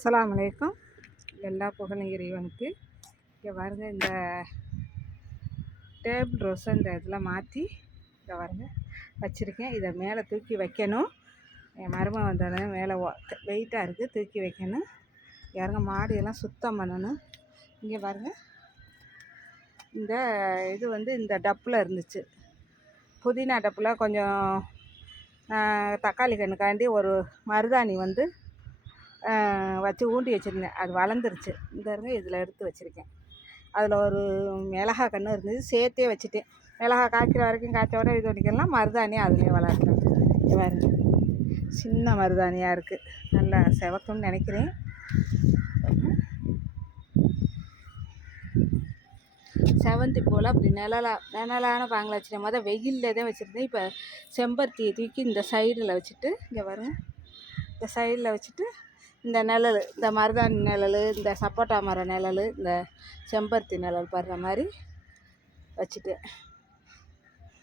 அஸ்லாம் வலைக்கம் எல்லா புகழும் இறைவனுக்கு. இங்கே பாருங்க இந்த டேபிள் ரோஸை இந்த இதில் மாற்றி இங்கே பாருங்க வச்சுருக்கேன். இதை மேலே தூக்கி வைக்கணும். என் மருமக வந்தோடனே மேலே வெயிட்டாக இருக்குது தூக்கி வைக்கணும். யாருங்க மாடியெல்லாம் சுத்தம் பண்ணணும். இங்கே பாருங்க இந்த இது வந்து இந்த டப்பில் இருந்துச்சு. புதினா டப்பில் கொஞ்சம் தக்காளி கண்ணுக்காண்டி ஒரு மருதாணி வந்து வச்சு ஊண்டி வச்சுருந்தேன். அது வளர்ந்துருச்சு. இந்த இருங்க இதில் எடுத்து வச்சுருக்கேன். அதில் ஒரு மிளகா கன்று இருந்தது. சேர்த்தே வச்சுட்டேன். மிளகா காய்க்கிற வரைக்கும் காய்ச்சோட இது பண்ணிக்கலாம் மருதாணி அதுலேயே வளர்த்தேன் இங்க பாருங்க. சின்ன மருதாணியாக இருக்குது நல்லா செவக்கும்னு நினைக்கிறேன். செவந்தி போல் அப்படி நிழலா நிழலான பாங்கில் வச்சுட்டேன் மொதல் வெயிலில் தான் வச்சுருந்தேன். இப்போ செம்பருத்தியை தூக்கி இந்த சைடில் வச்சுட்டு இங்கே பாருங்க. இந்த சைடில் வச்சுட்டு இந்த நிழல் இந்த மருதாணி நிழல் இந்த சப்போட்டா மரம் நிழல் இந்த செம்பருத்தி நிழல் படுற மாதிரி வச்சுட்டேன்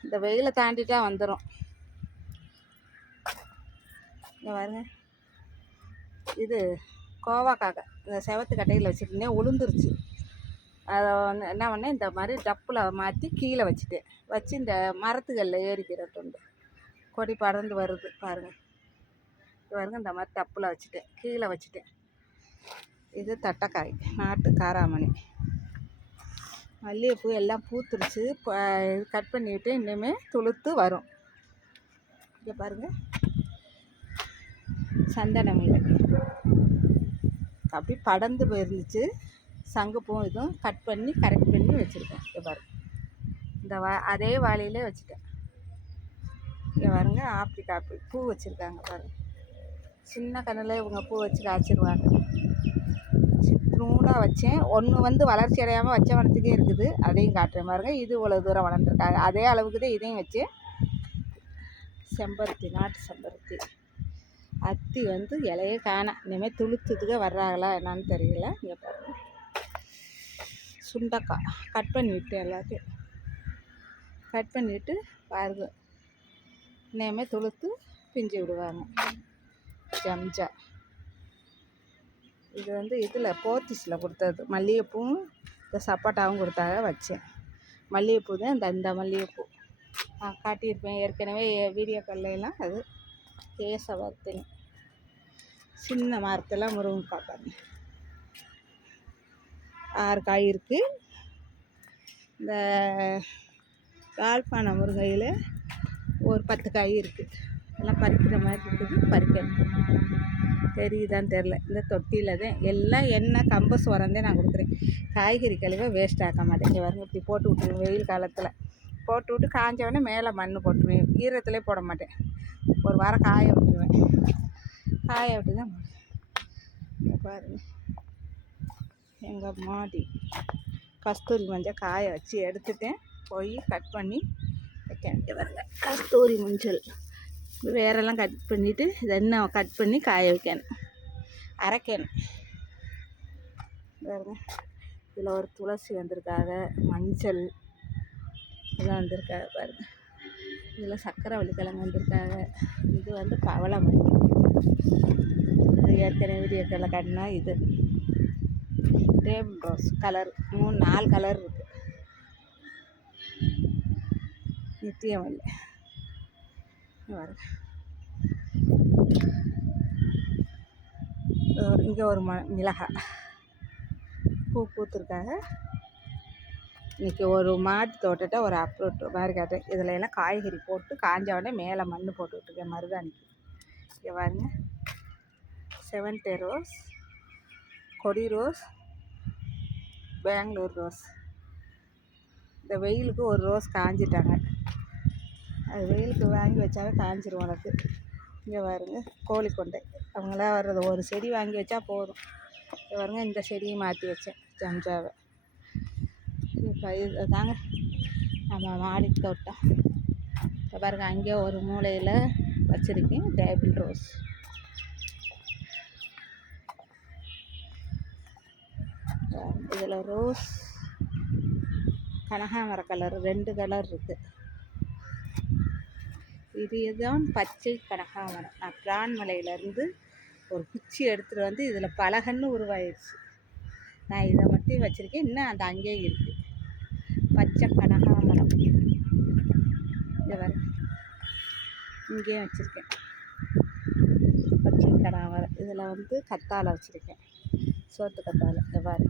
இந்த வெயிலை தாண்டிட்டா வந்துடும் இங்கே பாருங்க. இது கோவாக்காக இந்த செவத்து கட்டையில் வச்சுருந்தேன் உளுந்துருச்சு. அதை வந்து என்ன பண்ணேன் இந்த மாதிரி டப்பில் மாற்றி கீழே வச்சுட்டேன். வச்சு இந்த மரத்துகளில் ஏறிக்கிறட்டுண்டு கொடி படர்ந்து வருது பாருங்கள் பாருங்க இந்த மாதிரி டப்பில் வச்சுட்டேன். கீழே வச்சுட்டேன். இது தட்டைக்காய் நாட்டு காராமணி. மல்லிகைப்பூ எல்லாம் பூத்துருச்சு. கட் பண்ணிவிட்டு இன்னுமே துளுத்து வரும். இங்கே பாருங்கள் சந்தன மீன். அப்படி படர்ந்து போயிருந்துச்சு. சங்குப்பூவும் இதுவும் கட் பண்ணி கரெக்ட் பண்ணி வச்சுருக்கேன். இங்கே பாருங்கள் இந்த வா அதே வாளியிலே வச்சுட்டேன். இங்கே பாருங்க ஆப்பிள் காப்பி பூ வச்சுருக்காங்க பாருங்கள் சின்ன கண்ணில் இவங்க பூ வச்சு காய்ச்சிருவாங்க. சின்னூடாக வச்சேன். ஒன்று வந்து வளர்ச்சி அடையாமல் வச்ச வனத்துக்கே இருக்குது. அதையும் காட்டுறேன் பாருங்க. இது இவ்வளோ தூரம் வளர்ந்துருக்காங்க. அதே அளவுக்கு தான் இதையும் வச்சு செம்பருத்தி நாட்டு செம்பருத்தி. அத்தி வந்து இலையே காணா. இனிமேல் துளுத்துதுக்கு வர்றாங்களா என்னான்னு தெரியல. இங்கே பாருங்க. சுண்டக்காய். கட் பண்ணிவிட்டு எல்லாத்தையும். கட் பண்ணிவிட்டு பாருங்கள் இனிமேல் துளுத்து பிஞ்சு விடுவாங்க. ஜம்ஜா. இது வந்து இதில் போத்திஸில் கொடுத்தது. மல்லிகைப்பூவும் இந்த சப்போட்டாவும் கொடுத்தாக வச்சேன். மல்லிகைப்பூ தான் இந்த இந்த மல்லிகைப்பூ. நான் காட்டியிருப்பேன் ஏற்கனவே வீடியோ எல்லாம் அது கேசவர்த்தினி சின்ன மரத்தில் முருங்கைக்காய் பாருங்க ஆறு காய் இருக்குது இந்த யாழ்ப்பாண முருங்கையில் ஒரு பத்து காய் இருக்குது எல்லாம் பறிக்கிற மாதிரி இருக்குது பறிக்கணும் தெரியுதான்னு தெரில இந்த தொட்டியில் தான் எல்லாம் எண்ணெய் கம்பு சுரந்தே நான் கொடுக்குறேன். காய்கறி கழிவை வேஸ்ட் ஆக்க மாட்டேன். இங்கே இப்படி போட்டு விட்ருவேன் வெயில் காலத்தில். போட்டு விட்டு காஞ்சவொடனே மேலே மண் போட்டுருவேன். ஈரத்துலேயே போட மாட்டேன். ஒரு வாரம் காய விட்டுருவேன். காய விட்டு தான் பாருங்க. எங்கள் மாடி கஸ்தூரி மஞ்சள் காய வச்சு எடுத்துட்டேன். போய் கட் பண்ணி வைக்க வேண்டிய பாருங்க கஸ்தூரி மஞ்சள். வேரெல்லாம் கட் பண்ணிவிட்டு இதை இன்னும் கட் பண்ணி காய வைக்கணும். அரைக்கணும். பாருங்க. இதில் ஒரு துளசி வந்திருக்காங்க மஞ்சள் இதெல்லாம் வந்திருக்காங்க பாருங்க. இதில் சக்கரை வள்ளிக்கிழங்கு வந்திருக்காங்க இது வந்து பவளம் இது ஏற்கனவே வீடியோக்கில் கட்டினா இது. டேபிள் ரோஸ் கலர் மூணு நாலு கலர் இருக்குது நித்தியம் இல்லை. பாருங்க இங்கே ஒரு ம மிளகாய் பூ பூத்துருக்காங்க. இன்றைக்கி ஒரு மாட்டு தோட்டத்தை ஒரு அப்ரோட் மாதிரி காட்டேன் இதில் எல்லாம் காய்கறி போட்டு காஞ்ச உடனே மேலே மண் போட்டுக்கிட்டுருக்கேன் மருதாணிக்கு இங்கே பாருங்க. செவன்டே ரோஸ் கொடி ரோஸ் பெங்களூர் ரோஸ். இந்த வெயிலுக்கு ஒரு ரோஸ் காஞ்சிட்டாங்க. அது வெயிலுக்கு வாங்கி வச்சாவே காஞ்சிரும் உனக்கு. இங்கே பாருங்க கோழிக்கொண்டை அவங்களாம் வர்றது ஒரு செடி வாங்கி வச்சா போதும். இங்கே பாருங்க இந்த செடியை மாற்றி வச்சேன் ஜம்ஜாவை இப்போ இது தாங்க. நம்ம மாடி தோட்டம். இப்போ பாருங்க அங்கே ஒரு மூலையில் வச்சுருக்கேன் டேபிள் ரோஸ். இதில் ரோஸ். கனகாமர கலர் ரெண்டு கலர் இருக்குது இதுதான் பச்சை கனகாமரம். நான் பிரான்மலையிலேருந்து ஒரு குச்சி எடுத்துகிட்டு வந்து இதில் பலகன்னு உருவாயிடுச்சு நான் இதை மட்டும் வச்சுருக்கேன். இன்னும் அந்த அங்கேயே இருக்குது பச்சை கனகாமரம். இதை வர இங்கேயும் வச்சுருக்கேன். பச்சை கனகாமரம். இதில் வந்து கத்தாழை வச்சுருக்கேன். சோத்து கத்தாழை. எவ்வாறு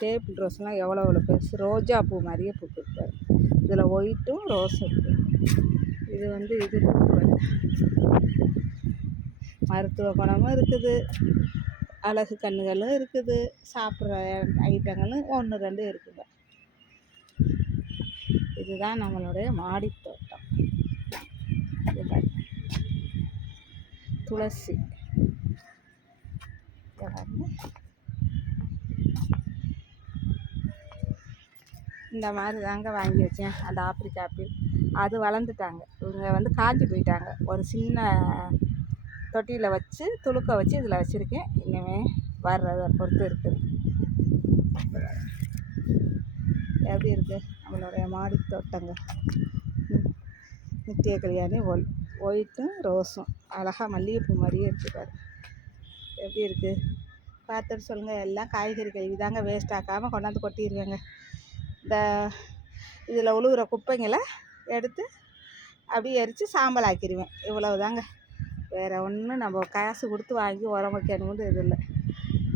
டேபிள் ரோஸ்லாம் எவ்வளோ எவ்வளோ பெருசு ரோஜா பூ மாதிரியே பூத்துருப்பாரு இதில் ஒயிட்டும் ரோஸும் இருக்குது இது வந்து இது இருக்குது மருத்துவ குணமும் இருக்குது. அழகு கண்ணுகளும் இருக்குது. சாப்பிட்ற ஐட்டங்களும் ஒன்று ரெண்டு இருக்குது. இதுதான் நம்மளுடைய மாடி தோட்டம் துளசி. இந்த மாதிரி தாங்க வாங்கி வச்சேன். அந்த ஆப்பிரிக்கா ஆப்பிள். அது வளர்ந்துட்டாங்க. இவங்க வந்து காஞ்சி போயிட்டாங்க. ஒரு சின்ன தொட்டியில் வச்சு துளுக்க வச்சு இதில் வச்சுருக்கேன். இனிமேல் வர்றதை பொறுத்து இருக்குது. எப்படி இருக்குது நம்மளுடைய மாடி தோட்டங்க. நித்திய கல்யாணி ஒல் ஒயிட்டும் ரோஸும். அழகாக மல்லிகைப்பூ மாதிரியே இருக்குது பாரு. எப்படி இருக்குது பார்த்துட்டு சொல்லுங்கள் எல்லாம் காய்கறி கழுவி தாங்க வேஸ்ட் ஆக்காமல் கொண்டாந்து கொட்டிடுவேங்க இந்த இதில் உழுவுற குப்பைங்களை எடுத்து அப்படியே எரித்து சாம்பல் ஆக்கிடுவேன் இவ்வளவு தாங்க வேறு ஒன்றும் நம்ம காசு கொடுத்து வாங்கி உரம் வைக்கணும்னு இது இல்லை.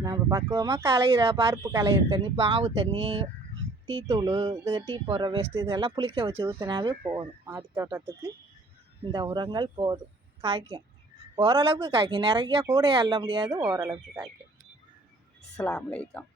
நம்ம பக்குவமாக களையிற பருப்பு களையிற தண்ணி மாவு தண்ணி டீத்தூள் இது டீ போடுற வேஸ்ட்டு இதெல்லாம் புளிக்க வச்சு ஊற்றினாவே போதும். மாடி தோட்டத்துக்கு இந்த உரங்கள் போதும். காய்க்கும். ஓரளவுக்கு காய்க்கும். நிறையா கூட அள்ள முடியாது ஓரளவுக்கு காய்க்கும். அஸ்ஸலாமு வலைக்கம்